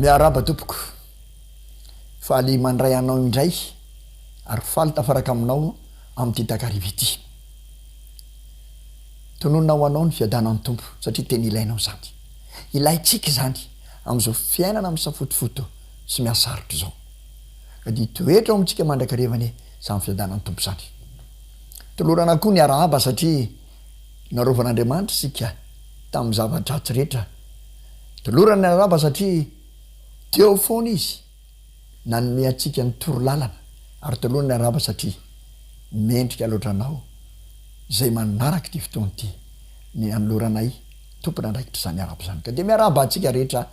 miaraba tompoko faly mandray anao indray ary faly tafaraka aminao am'ty takariva ity tononao anao ny fiadanan'ny tompo satria teny ilainao zany ilaitsika zany am'izao fiainana amin'ny safotofoto sy miasarotro zao ka di toetra ao amitsika mandrakarevany samy fiadanan'ny tompo zany tolorana koa ny arahaba satria narovan'Andriamanitra sika tamin'ny zava-dratsy rehetra tolorana ny arahaba satria teo foana izy nanome atsika ny toro lalana ary tolorana ny arahaba satria mendrika loatranao zay manaraka ty fotoana ty ny anoloranay tompona andraikitra zany arahaba zany ka de miarahaba atsika rehetra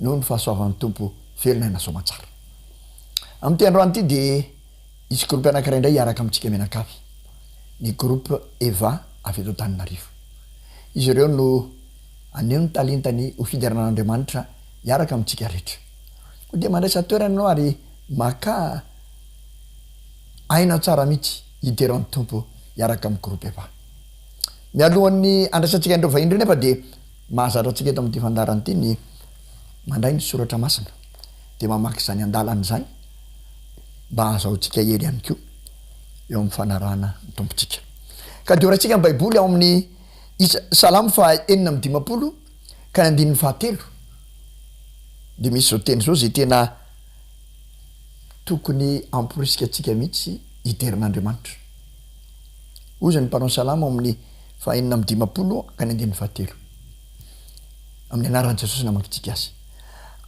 noho ny fahasoavan'ny tompo velona ina somatsara am'ty androany ty de isy groupe anankiray indray iaraka amitsika menakavy ny groupe Eva avy eto Antananarivo izy ireo no aneo ny talentany ho fideranan'Andriamanitra iaraka amitsika rehetra ko de mandraisa toerana anao ary maka aina tsara mihitsy hideran'ny tompo iaraka amin'ny groupe Eva mialohan'ny andraisantsika indreo vahiny nefa de mahazatra atsika eto am'ty fandarany ty ny mandray ny soratra masina de mamaky zany andalany zany mba azahotsika hery ihany ko eo amin'ny fanarahana ny tompontsika ka de oratsika ny baiboly ao amin'ny Salamo fa 4:50 ka 9:7 de misy zao teny zao zay tena tokony amporisika atsika mihitsy hiderin'Andriamanitra ozy ny mpanao salamo amin'ny 4:50 ka 9:7 amin'ny anaran'i Jesosy namakitsika azy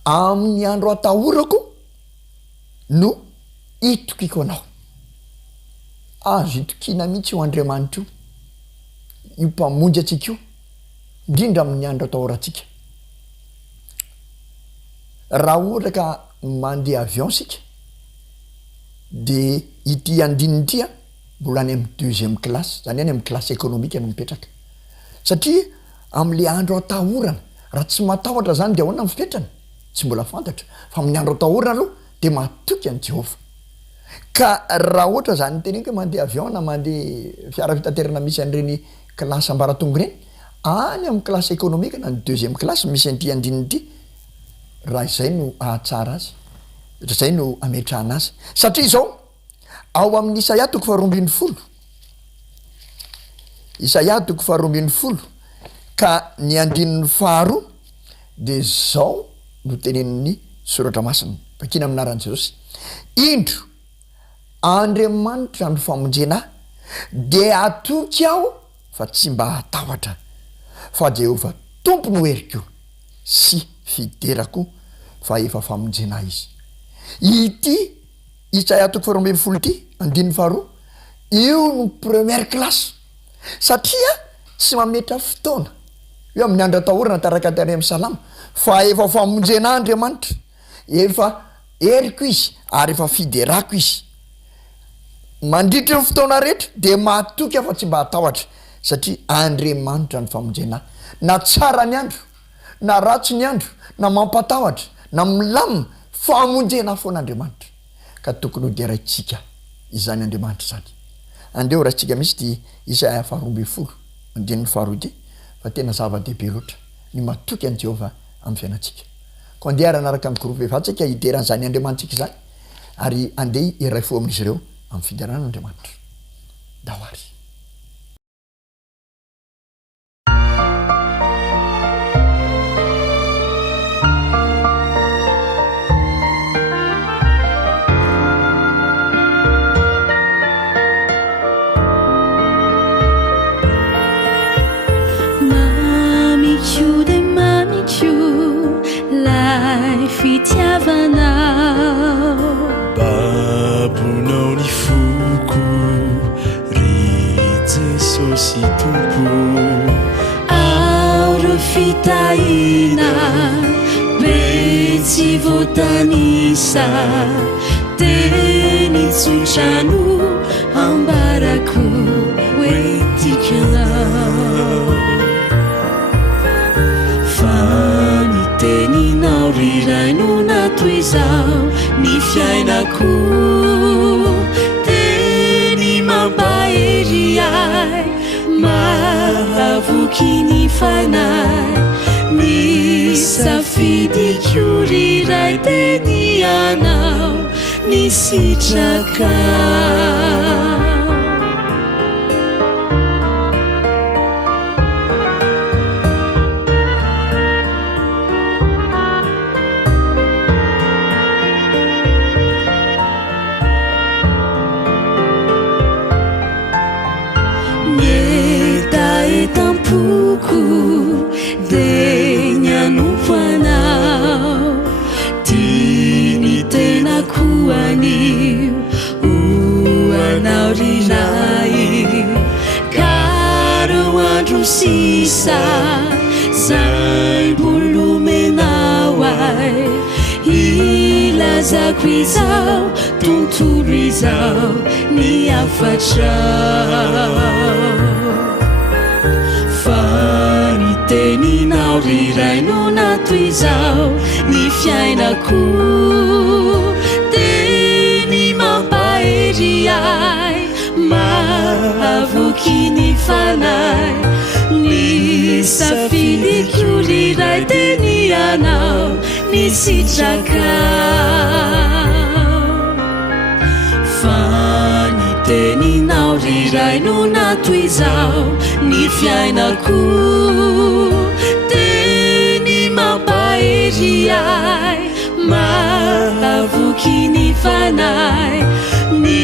amin'ny andro atahorako no itokiko anao azo itokina mihitsy ho Andriamanitra io mpamonjy atsika io indrindra amin'ny andro atahoratsika raha ohatra ka mandeha avion sika de ity andinitya mbola any amin'ny 2e classe zany any amin'ny classe économique no mipetraka satria am'le andro atahorana raha tsy matahotra zany de ahoana mipetrany tsy mbola fantatra fa amin'ny andro atahorana aloha de matoky an Jehova ka raha ohatra zany tenenika mandeha avion na mandeha fiara fitaterana misy an'ireny classe ambaratongo reny any amin'ny classe économique na ny 2e classe misy an'ity andinity raha izay no ahatsara azy zay no ametrahana azy satria zao ao amin'ny Isaia 40 Isaia 40 ka ny andininy faharoa de zao no tenenin'ny soratra masina bakina aminaran'i Jesosy indro Andriamanitra ny famonjena de atoky aho fa tsy mba hatahatra fa Jehova tompony heriko sy fiderako fa efa famonjena izy ity Isaia 40 ity andininy faharoa io no première classe satria tsy mametra fotoana io amin'ny andro atahorana taraka tany amin'ny salamo fa efa famonjena Andriamanitra efa heriko izy ary efa fiderako izy mandritra ny fotoana rehetra de matoky afa tsy mba hatahatra satria Andriamanitra ny famonjena na tsara ny andro na ratsy ny andro na mampatahotra na milamina famonjena foan'Andriamanitra ka tokony ho deraitsika izany Andriamanitra zany andeo rahatsika misy ty Isaia 40 andininy faharoa ty fa tena zava-dehibe loatra ny matoky an Jehova amin'ny fiainatsika ko andeha aranaraka amin'ny groupe Eva tsika hideran'izany Andriamanitsika zany ary andeha iray fo amin'izy ireo amin'ny fideran'Andriamanitra dahary fitiavanao babonao ny foko ry Jesosy tompo ao ro fitahina be tsy voatanisa teny tsotrano ambarako oetikanao teninao riraino natoy zao ny fiainako teny mampahery ay mahavoky ny fanay ni safidy riray teny anao ny sitraka de nyanompo anao tiany tenako anio anao rilay karo andro sisa zay bolomenao ay ilazako izao tontolo izao ny afatrao teninao riray no nato izao ny fiainako teny mampahery ay mahavoky ny fanay ny safidiko riray teny anao ny sitrakao teninao riray no nato izao ny fiainako teny mampahery ay mahavoky ny fanay ny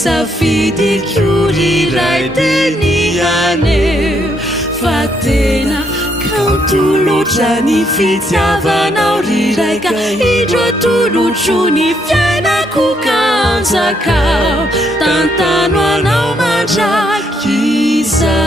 safidiko riray teny aneo fa tena kantolotra ny fitiavanao riray ka indro tolotro ny fiainako kanjakao tantano anao mandrakiza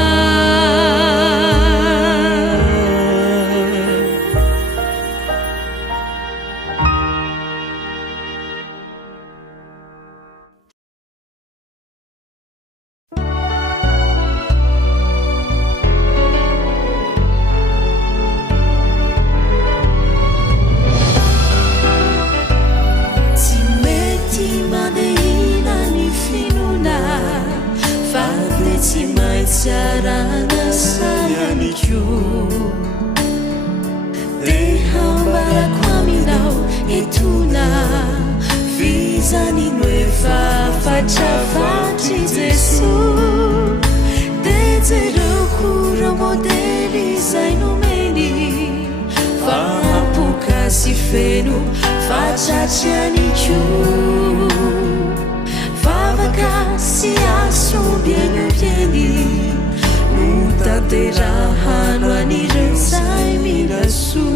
sarana sanyaniko dehambarako aminao etona vizany no efa fatrafatry jeso de jereko ro modely izay nomeny fahapoka sy feno fatratry aniko vavaka sy asombienybieny tanterahano anireo zay minaso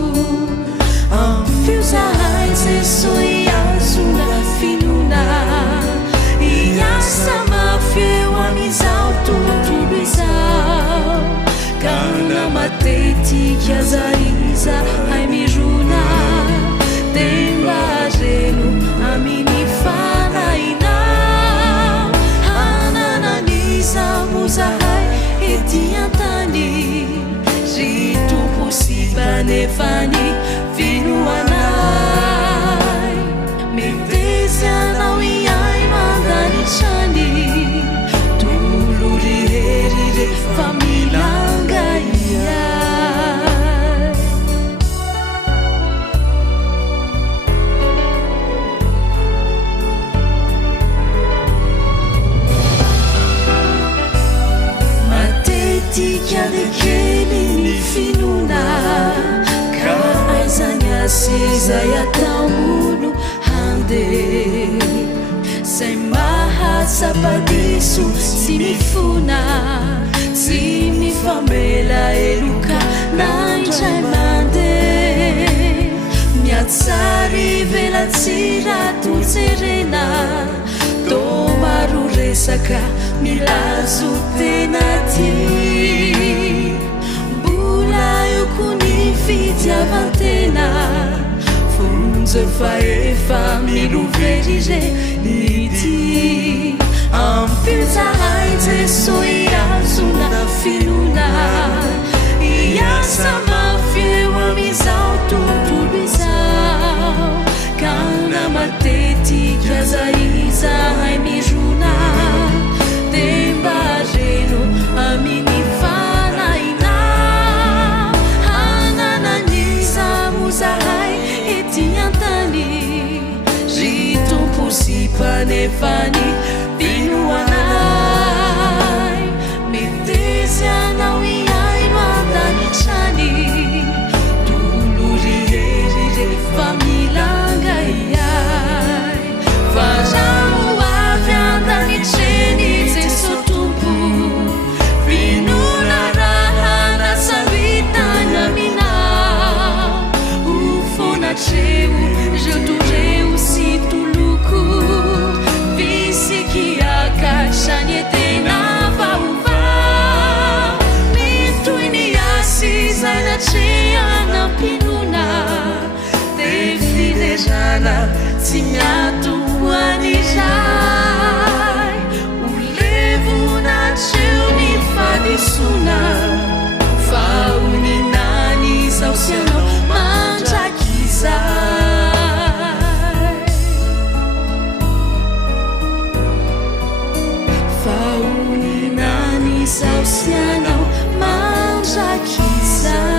amfiuzahay jeso iazona finona iasa mafeo amizao tontolo izao kana matetika zaiza hay mirona tembareno aminy fanainao hanananiza mozahay etiantany ritoposibanefany finoanay miteza anao iay mandanitrany tolo rihery refa milanga iay matetika dekely ny finona ka aizany asizay atao mono hande zay mahatsapadiso sy mifona sy mifamela eloka naindray mande miatsary velatsira totserena to maro resaka milazo tena ty mbola eko ny fitiavantena fonjo fa efa miloverire ny ty ampizahay jeso iazona finona iasa mafeo amizao tontolo izao kana matetika zaizahay mirona tembareno aminy fanaina hanana fany finoanay metesy anao iaino andanitrany tolo rihery rehefa milanga iay fa raho avy andanitreny Jeso tompo finona raha nasavitany aminao ho fonatreo reo sy toloko visikiakatrany tena vaova mitoy ny asy zay natreana mpinona de filerana tsy miato hoaniray olevonatreo ny fadisona fa oninany zao sy anao mandrakizay fa oninany zao sy anao mandrakizay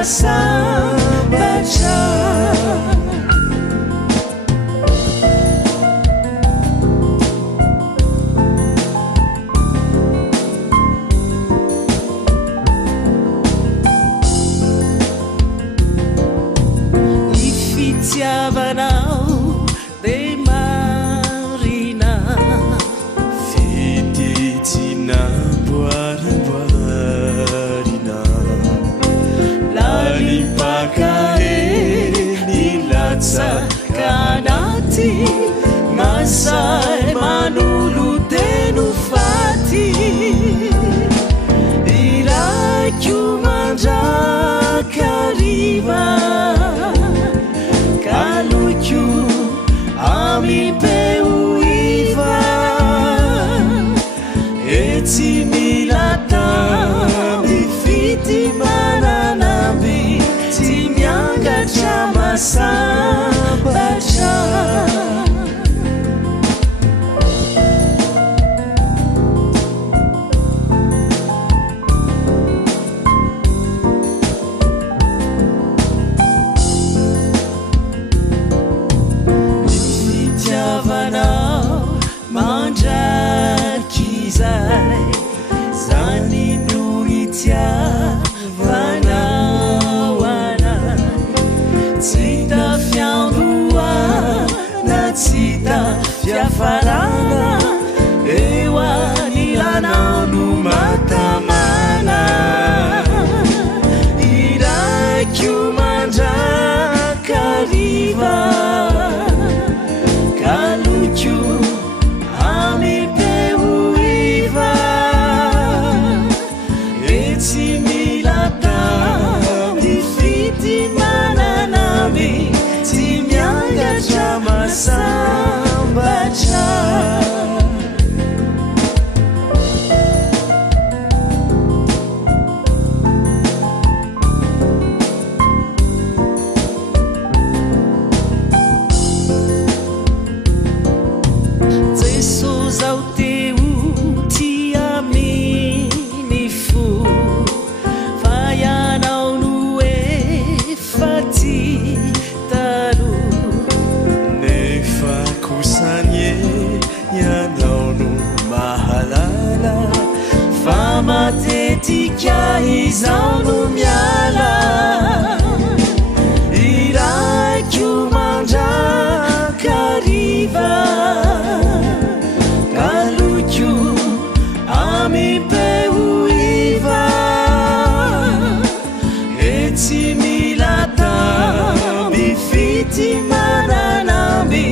Sambacha ifitiavanao de marina fititina boarimboarina Lalipakaeni latsa kanati Masai manulu tenu fati Irakiu mandraka riva Kalukiu ami peu iva Eti milata bifiti mananambi Timianga chama sambacha Fitiavanao mandrakizay Zani nuitiavanao Tsita fiandroa na tsita fiafarana eo anilanao no matamana Iraikio mandrakariva kalokio amipeu iva etsy milata mifity mananamby tsy miangatra masambatra Jesu zao teu ti amini fu fayanao no efati taru nefa kusanye yanao no mahalala fa matetika izao no miala Iraikio mandrakariva Kalukio amipeu iva etsy milata bifity mananamby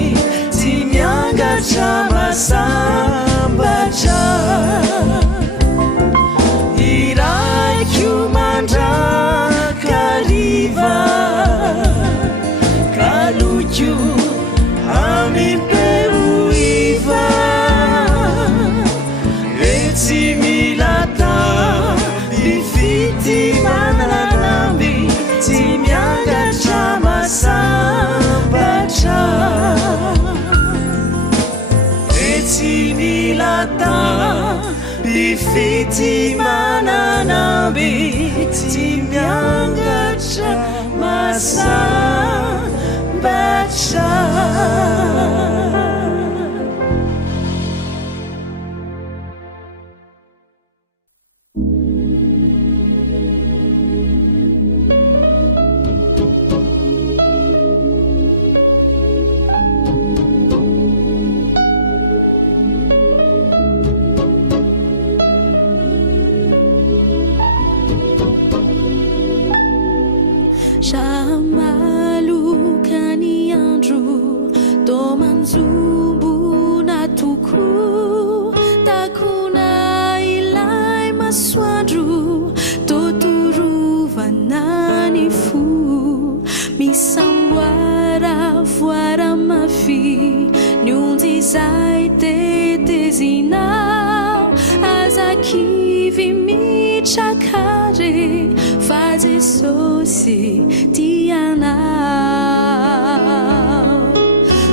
tsy miangatra masambatra Iraikio mandrakariva fity mananabe tsy miangatra masambatra Shamalukani andro tomanzumbu natuku takuna ilai maswadru toturu vanani fu misamwara fuara mafi nyundi zaite tezina azakivi michakare faze sosi tiana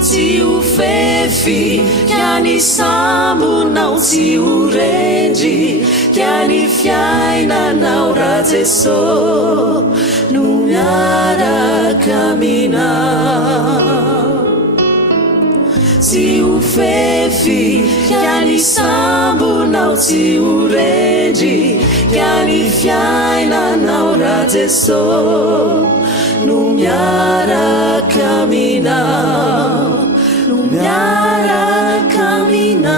si ufefi chiani sambu nau si urengi chiani fiaina nau raze so numiara camina si ufefi chiani sambu nau si urengi chiani fiaina nau raze so numiara camina numiara camina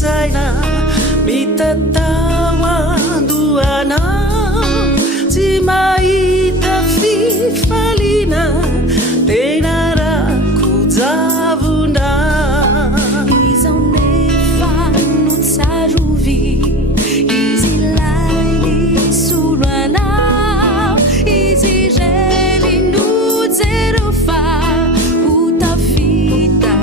Saina mitatawa duana timaita fifalina tenara kuzavunda izaonefa notsarovy izy lainy soloanao izy rery nojerofa utafita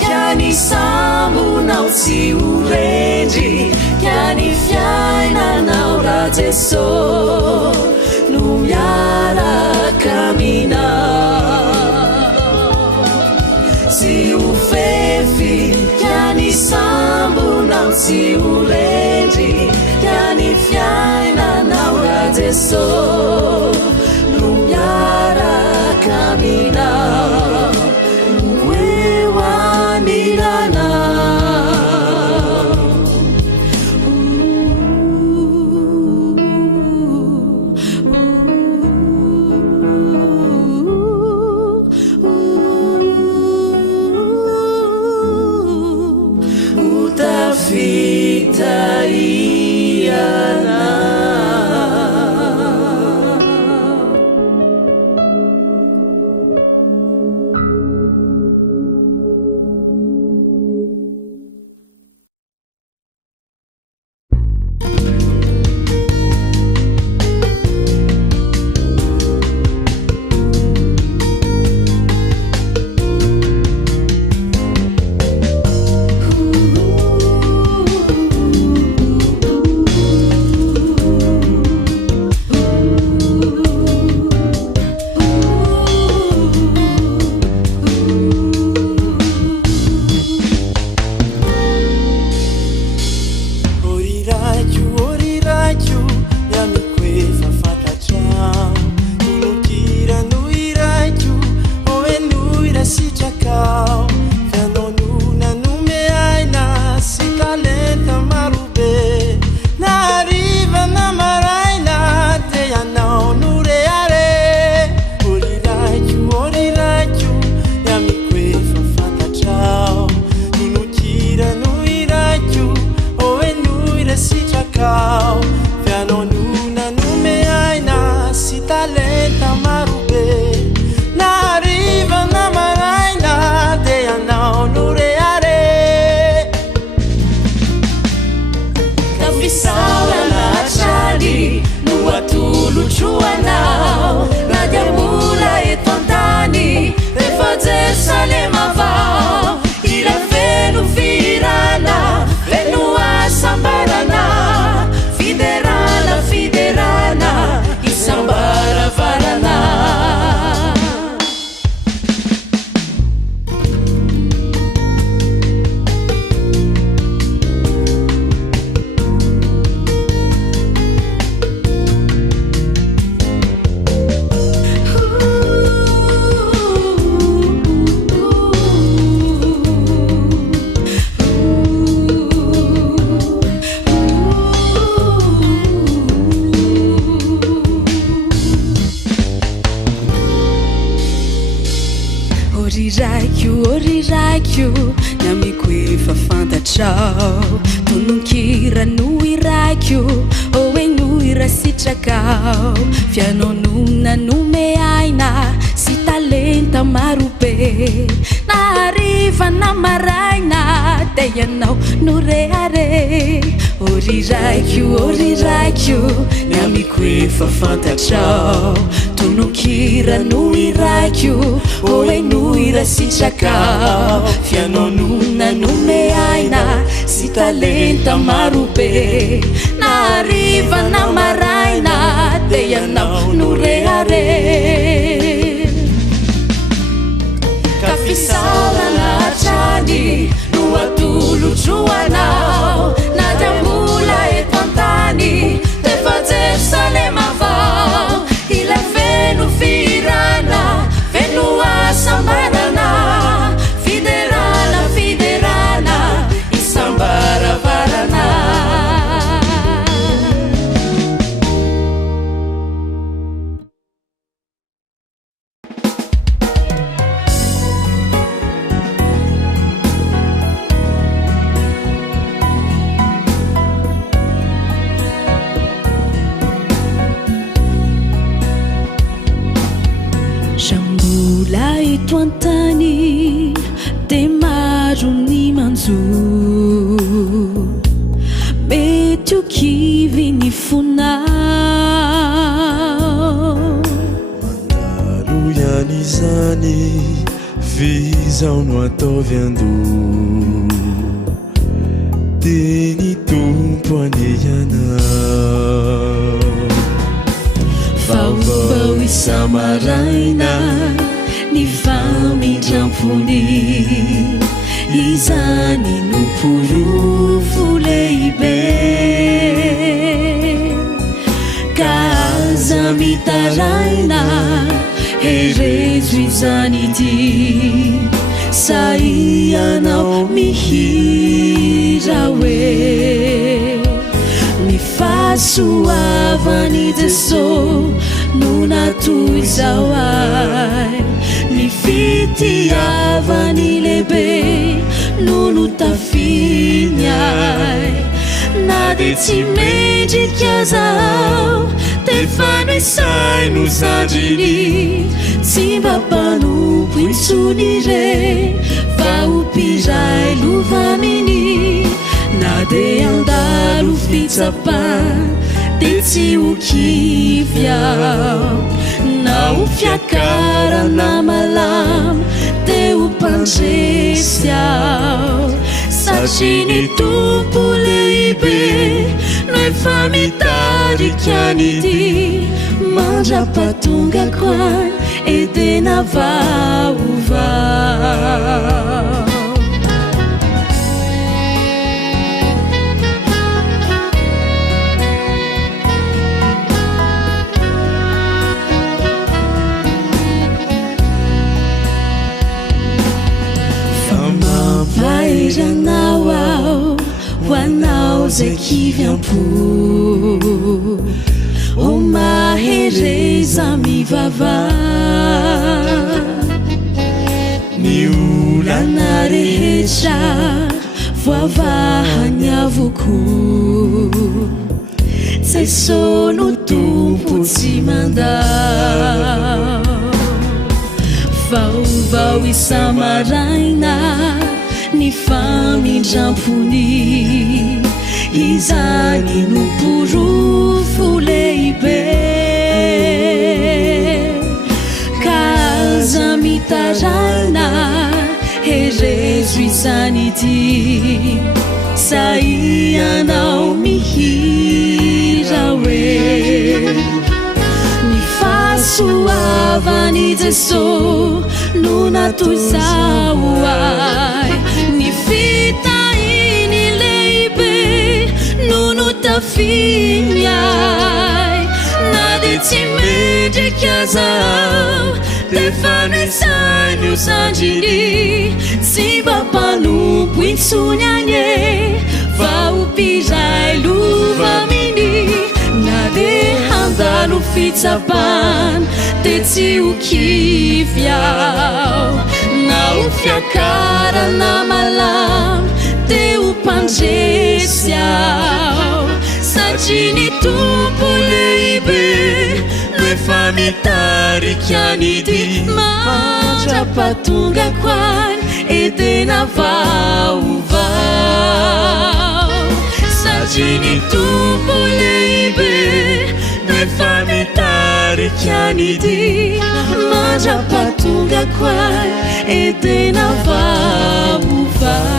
chiani sambu nau si urengi chiani fiaina nau raze so numiara camina si ufefi chiani sambu nau si urengi chiani fiaina nau raze so numiara camina Utafita iana raikyo namiko efa fantatrao tononkira no iraikyo oe no irasitrakao fianonona nome aina sy talenta maro be nahariva na maraina te ianao no rehare oriraikyo namiko efa fantatrao tononkira no iraikyo oe no irasitrakao fianonona nome aina sy talenta maro be nahariva na maraina te ianao no rehare kafisalana trany no atolotroanao na dambola eto antany tefa jerusalema vao ilay feno firana feno asambarana fiderana isambaravarana Jambola eto antany de maro ny manjo mety ho kivy ny fonao mandalo ihany izany vizao no ataovy ando de ny tompo anehana vaovao isamaraina ny famindramfony izany no porofo lehibe ka aza mitaraina herezo izany ity saianao mihira hoe ny fahasoavany Jesosy no natoy zao ay ny fitiavany lehibe no notafiny ay na de tsy mendrika zao tefa noisay no zandriny tsy mba mpanompo intsony re fa hompiray lovaminy na de andalo fitsapana de tsy ho kivy ao na ho fiakarana malama de ho mpandresy ao satria ny tompo lehibe no efa mitarikany ity mandra-patongako any edena vaovao vairanao ao hoanao zay kivy ampo o mahereza mivava ny olana rehetra voavahany avoko Jesosy no tompo tsy mandao vaovao isamaraina ny famindramfony izany no porofo lehibe ka aza mitaraina herezo izany ity saianao mihira hoe ny fahasoavany Jesosy no natoy zao ay ny fitahiny lehibe no notafiny ay na de tsy mendrika zao tefa noisay no zandriny tsy mba mpanompo intsony anye fa hompiray lovaminy na de handalo fitsapana de tsy ho kivy ao na ho fiakarana malamy teo mpanjesy aho satria ny tompo lehibe no efa mitarika anidy mandrapatongako any edena vaovao satria ny tompo lehibe no efa mitarika anidy mandrapatongako any edena vaovao.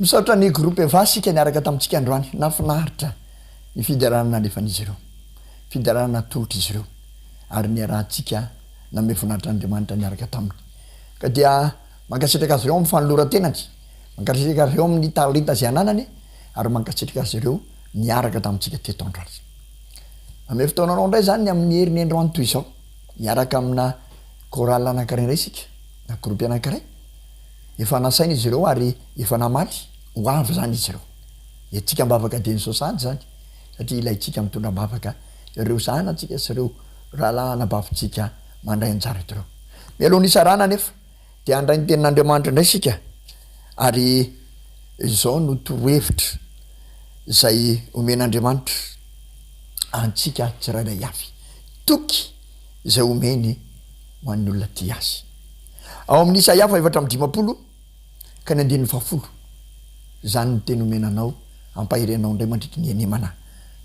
Misaotra ny groupe Evasika niaraka tamintsika androany nafinaritra ny fidaranana alefan'izy ireo fidaranana tolotra izy ireo ary niarahantsika name voninahitra Andriamanitra niaraka taminy ka dia mankasitraka azy ireo amin'ny fanoloran-tenany mankasitraka azy ireo amin'ny talenta izay ananany ary mankasitraka azy ireo niaraka tamintsika teto androany. Ame fotoananao indray zany amin'ny herin'ny androany toy izao niaraka amina chorale anankiray indray isika na groupe anankiray efa nasaina izy ireo ary efa namaly ho avy zany izy ireo etsika mbavaka Denisosany zany satria ilaitsika mitondra mbavaka ireo zanatsika sy ireo rahalahy nabavintsika mandray anjara eto ireo mialohan'ny isarana nefa dia andray ny tenin'Andriamanitra indray sika ary izao no torohevitra izay omen'Andriamanitra antsika tsirairay avy toky izay omeny ho an'ny olona ty azy ao amin'ny Isaia 4:10 ka ny 10:10 zany ny teny omenanao ampahirenao indray mandriky ny enemana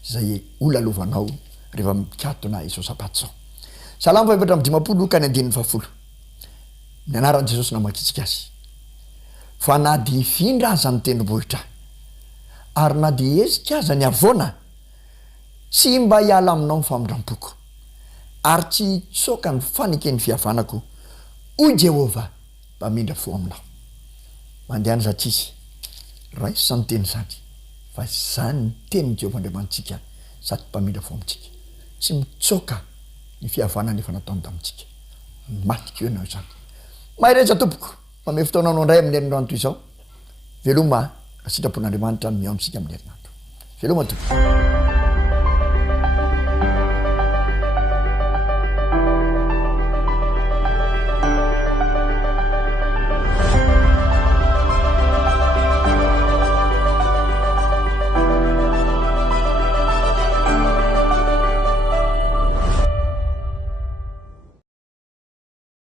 zay olalovanao rehefa mikatona izao sabato zao. Salamo 4:10 ka ny 10:10 ny anaran'i Jesosy namakitsika azy fa na dia hifindra aza ny tendrombohitra ary na dia hezika aza ny avoana tsy mba hiala aminao ny famindram-poko ary tsy hitsoaka ny fanekeny fihavanako hoy Jehova mpamindra fo aminao. Mandehana zatsisy raisa ny teny zany fa zany ny teny Jehova Andriamantsika sady mpamindra fo amintsika tsy mitsoaka ny fihavanana efa nataony tamintsika matika eo ianao zany. Mahireja tompoko mame fotoananao indray amin'ny herinandro toy izao veloma sitrapon'Andriamanitra miaontsika amin'ny herinandro veloma tompoko.